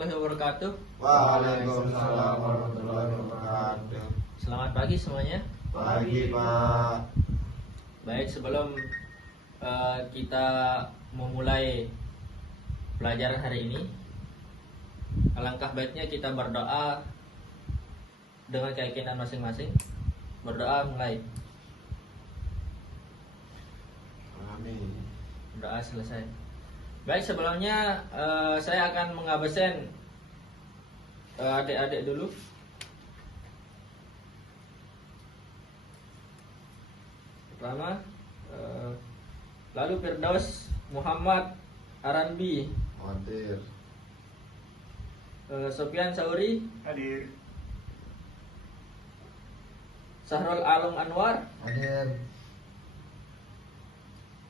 warahmatullahi wabarakatuh. Waalaikumsalam warahmatullahi wabarakatuh. Selamat pagi semuanya. Pagi Pak. Baik, sebelum kita memulai pelajaran hari ini, alangkah baiknya kita berdoa dengan keyakinan masing-masing. Berdoa mulai. Amin. Doa selesai. Baik, sebelumnya saya akan mengabsen adik-adik dulu. Pertama, lalu Firdaus Muhammad Aranbi, Hadir. Sofyan Sauri, Hadir. Sahrul Alung Anwar, Hadir.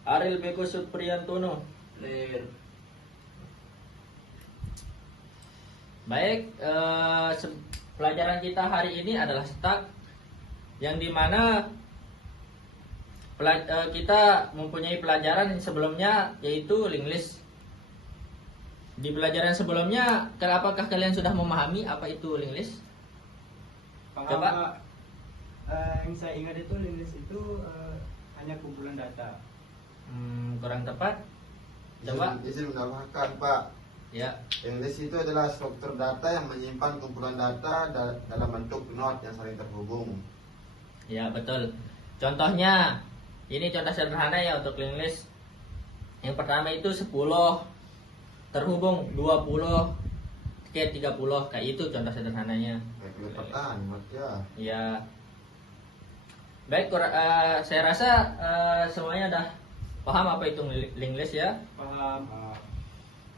Aril Beko Supriyantono. Baik, pelajaran kita hari ini adalah stuck, yang dimana kita mempunyai pelajaran sebelumnya yaitu linked list. Di pelajaran sebelumnya, apakah kalian sudah memahami apa itu linked list? Coba. Yang saya ingat itu linked list itu hanya kumpulan data. Kurang tepat. Coba. Izin menambahkan Pak. Ya. English itu adalah struktur data yang menyimpan kumpulan data dalam bentuk node yang saling terhubung. Ya, betul. Contohnya, ini contoh sederhana ya untuk linked list. Yang pertama itu 10 terhubung 20 ke 30, kayak itu contoh sederhananya. Kayak kelipatan, ya. Ya. Baik, saya rasa semuanya udah paham apa itu linked list ya. Paham.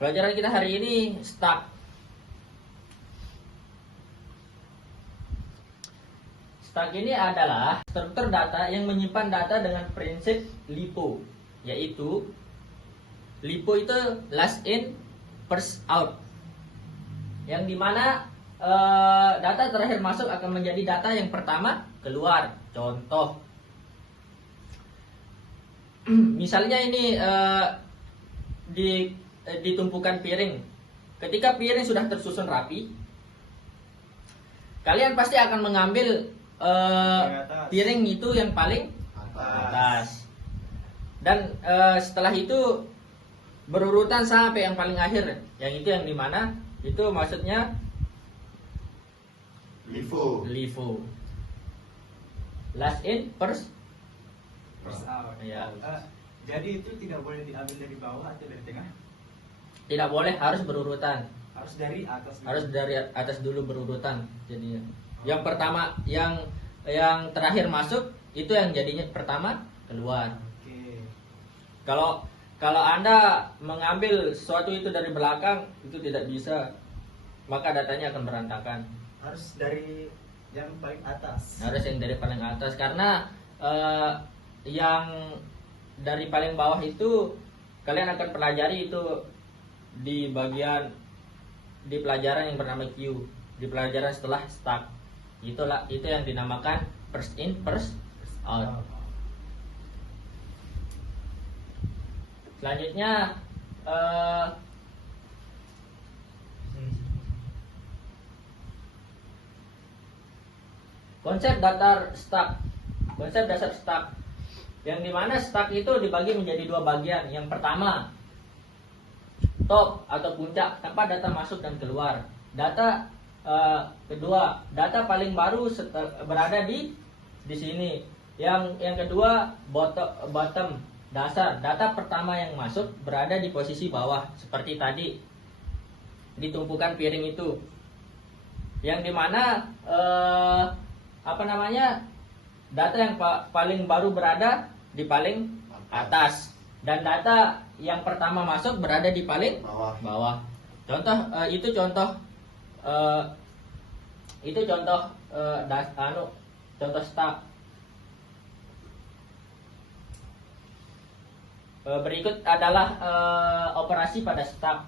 Pelajaran kita hari ini stuck. Stuck ini adalah struktur data yang menyimpan data dengan prinsip LIFO, yaitu LIFO itu last in first out, yang dimana data terakhir masuk akan menjadi data yang pertama keluar. Contoh, misalnya ini di tumpukan piring. Ketika piring sudah tersusun rapi, kalian pasti akan mengambil piring itu yang paling atas. Dan setelah itu berurutan sampai yang paling akhir. Yang itu yang dimana itu maksudnya LIFO. Last in first out. Ya. Jadi itu tidak boleh diambil dari bawah atau dari tengah? Tidak boleh, harus berurutan. Harus dari atas. Harus dari atas dulu berurutan. Jadi yang pertama, yang terakhir masuk itu yang jadinya pertama keluar. Oke. Kalau Anda mengambil sesuatu itu dari belakang, itu tidak bisa, maka datanya akan berantakan. Harus dari yang paling atas. Harus yang dari paling atas, karena yang dari paling bawah itu kalian akan pelajari itu di pelajaran yang bernama Q, di pelajaran setelah stuck. Itu yang dinamakan first in first out. Selanjutnya konsep dasar stuck, yang dimana stuck itu dibagi menjadi dua bagian. Yang pertama, top atau puncak tempat data masuk dan keluar. Kedua, data paling baru berada di sini. Yang kedua, bottom dasar. Data pertama yang masuk berada di posisi bawah, seperti tadi di tumpukan piring itu. Yang dimana data yang paling baru berada di paling atas, dan data yang pertama masuk berada di paling bawah. Contoh contoh stuck. Berikut adalah operasi pada stuck.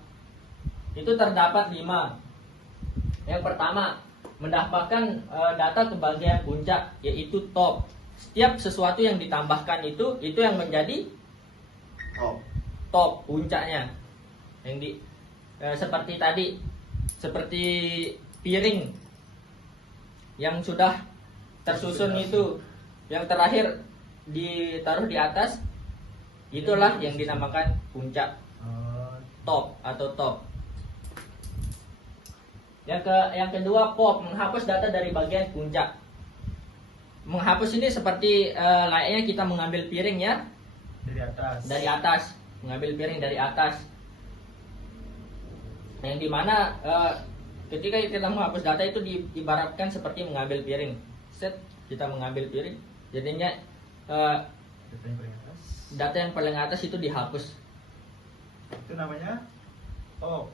Itu terdapat 5. Yang pertama, mendapatkan data ke bagian puncak, yaitu top. Setiap sesuatu yang ditambahkan itu yang menjadi top puncaknya. Seperti tadi seperti piring yang sudah tersusun itu, yang terakhir ditaruh di atas, itulah yang dinamakan puncak, top atau top. Yang kedua, pop, menghapus data dari bagian puncak. Menghapus ini seperti layaknya kita mengambil piring ya, dari atas, mengambil piring dari atas. Yang dimana ketika kita menghapus data itu diibaratkan seperti mengambil piring. Set, kita mengambil piring, jadinya data yang paling atas itu dihapus. Itu namanya pop.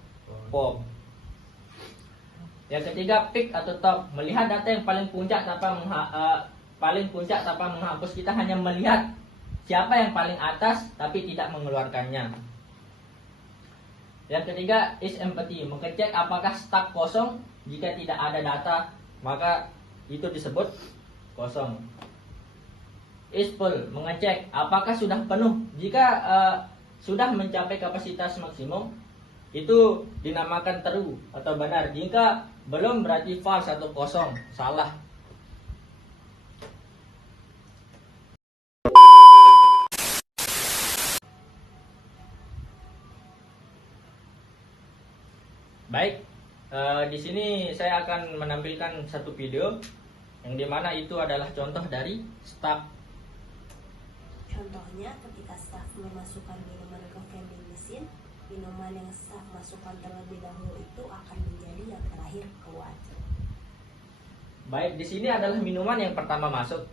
Pop. Yang ketiga, peak atau top, melihat data yang paling puncak tanpa menghapus. Kita hanya melihat siapa yang paling atas tapi tidak mengeluarkannya. Yang ketiga, is empty, mengecek apakah stak kosong. Jika tidak ada data, maka itu disebut kosong. Is full, mengecek apakah sudah penuh. Jika sudah mencapai kapasitas maksimum, itu dinamakan true atau benar. Jika belum, berarti false atau kosong, salah. Baik, di sini saya akan menampilkan satu video yang dimana itu adalah contoh dari staff. Contohnya, ketika staf memasukkan minuman ke vending mesin, minuman yang staf masukkan terlebih dahulu itu akan menjadi yang terakhir keluar. Baik, di sini adalah minuman yang pertama masuk.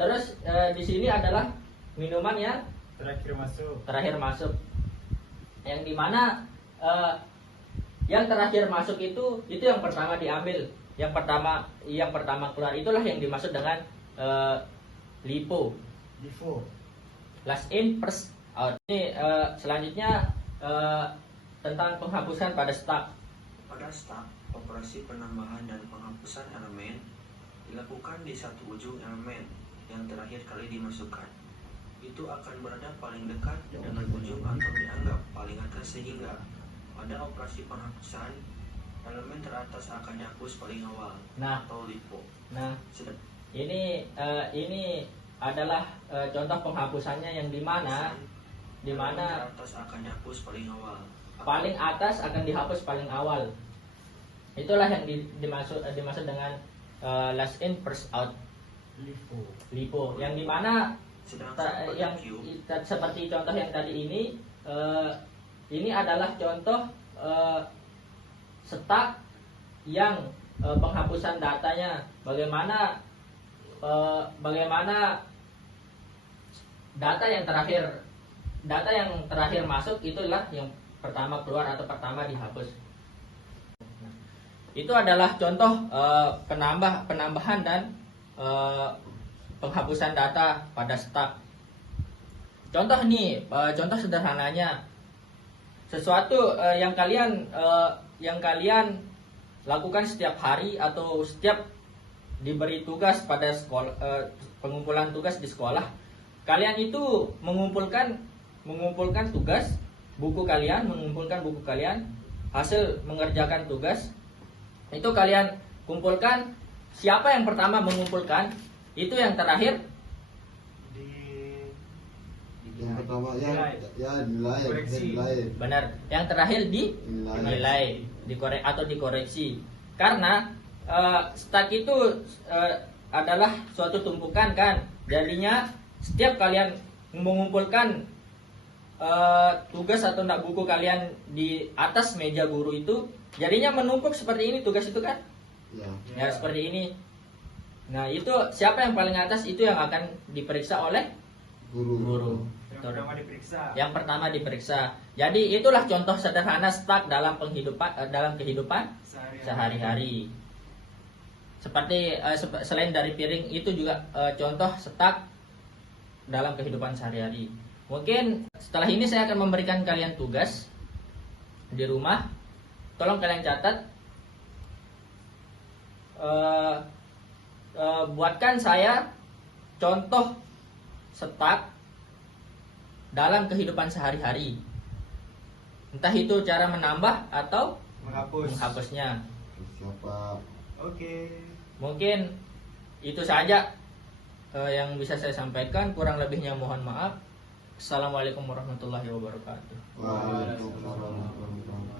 Terus di sini adalah minuman yang terakhir masuk. Yang dimana yang terakhir masuk itu yang pertama diambil, yang pertama keluar, itulah yang dimaksud dengan LIFO. Last in first out. Ini selanjutnya tentang penghapusan pada stak. Pada stak, operasi penambahan dan penghapusan elemen dilakukan di satu ujung elemen yang terakhir kali dimasukkan. Itu akan berada paling dekat dengan ujung atau dianggap paling atas, sehingga pada operasi penghapusan elemen teratas akan dihapus paling awal, atau LIFO. Nah, ini adalah contoh penghapusannya yang dimana atas akan dihapus paling awal. Paling atas akan dihapus paling awal. Itulah yang dimaksud dengan last in first out, LIFO. Yang dimana yang seperti contoh yang tadi ini adalah contoh stak yang penghapusan datanya. Bagaimana data yang terakhir masuk itulah yang pertama keluar atau pertama dihapus. Itu adalah contoh penambahan dan penghapusan data pada stak. Contoh sederhananya, sesuatu yang kalian lakukan setiap hari atau setiap diberi tugas pada sekolah, pengumpulan tugas di sekolah. Kalian itu mengumpulkan tugas, mengumpulkan buku kalian, hasil mengerjakan tugas. Itu kalian kumpulkan, siapa yang pertama mengumpulkan, itu yang terakhir yang pertama nilai. Benar, yang terakhir dinilai, dikoreksi. Karena stak itu adalah suatu tumpukan kan. Jadinya setiap kalian mengumpulkan tugas atau buku kalian di atas meja guru itu, jadinya menumpuk seperti ini tugas itu kan? Ya seperti ini. Nah, itu siapa yang paling atas itu yang akan diperiksa oleh guru. Yang pertama diperiksa. Jadi itulah contoh sederhana stak dalam kehidupan sehari-hari. Seperti selain dari piring, itu juga contoh stak dalam kehidupan sehari-hari. Mungkin setelah ini saya akan memberikan kalian tugas di rumah. Tolong kalian catat. Buatkan saya contoh stak dalam kehidupan sehari-hari. Entah itu cara menambah atau Menghapus. menghapusnya. Siapa? Oke. Mungkin itu saja yang bisa saya sampaikan. Kurang lebihnya mohon maaf. Assalamualaikum warahmatullahi wabarakatuh. Waalaikumsalam warahmatullahi wabarakatuh.